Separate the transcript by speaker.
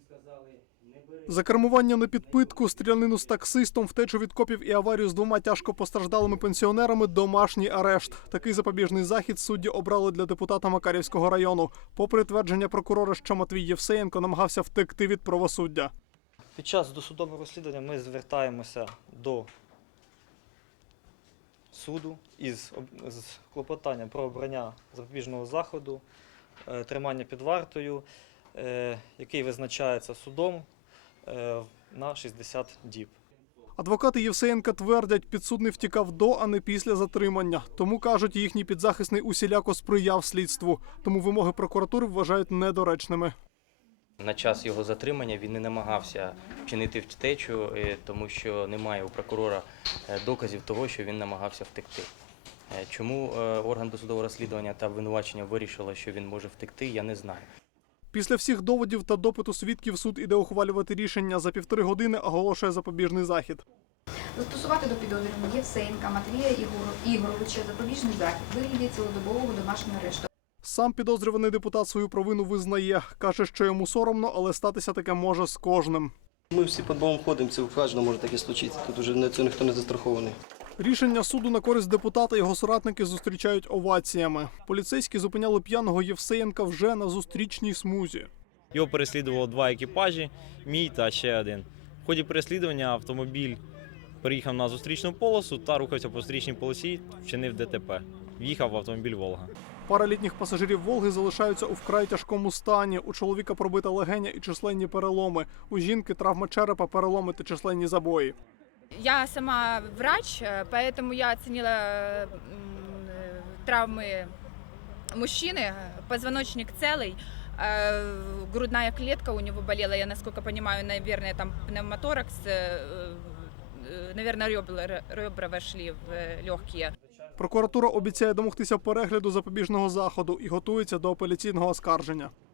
Speaker 1: За кермування на підпитку, стрілянину з таксистом, втечу від копів і аварію з 2 тяжко постраждалими пенсіонерами – домашній арешт. Такий запобіжний захід судді обрали для депутата Макарівського району. Попри твердження прокурора, що Матвій Євсеєнко намагався втекти від правосуддя.
Speaker 2: Під час досудового розслідування ми звертаємося до суду з клопотанням про обрання запобіжного заходу, тримання під вартою, який визначається судом на 60 діб.
Speaker 1: Адвокати Євсеєнка твердять, підсудний втікав до, а не після затримання. Тому, кажуть, їхній підзахисний усіляко сприяв слідству. Тому вимоги прокуратури вважають недоречними.
Speaker 3: На час його затримання він не намагався вчинити втечу, тому що немає у прокурора доказів того, що він намагався втекти. Чому орган досудового розслідування та обвинувачення вирішило, що він може втекти, я не знаю.
Speaker 1: Після всіх доводів та допиту свідків суд іде ухвалювати рішення. За 1,5 години оголошує запобіжний захід.
Speaker 4: Застосувати до підозрюваного Євсеєнка Матвія Ігоровича запобіжний захід у вигляді цілодобового домашнього арешту.
Speaker 1: Сам підозрюваний депутат свою провину визнає. Каже, що йому соромно, але статися таке може з кожним.
Speaker 5: Ми всі по двом ходимо, це у кожного може таке случитися. Тут вже на це ніхто не застрахований.
Speaker 1: Рішення суду на користь депутата його соратники зустрічають оваціями. Поліцейські зупиняли п'яного Євсеєнка вже на зустрічній смузі.
Speaker 6: Його переслідувало 2 екіпажі, мій та ще один. В ході переслідування автомобіль переїхав на зустрічну полосу та рухався по зустрічній полосі, вчинив ДТП. В'їхав в автомобіль «Волга».
Speaker 1: Пара літніх пасажирів «Волги» залишаються у вкрай тяжкому стані. У чоловіка пробита легеня і численні переломи. У жінки травма черепа, переломи та численні забої.
Speaker 7: Я сама врач, поэтому я оценила травмы мужчины. Позвоночник целый, грудная клетка у него болела, я насколько понимаю, наверное, там пневмоторакс, наверное, ребра вошли в легкие.
Speaker 1: Прокуратура обіцяє домогтися перегляду запобіжного заходу і готується до апеляційного оскарження.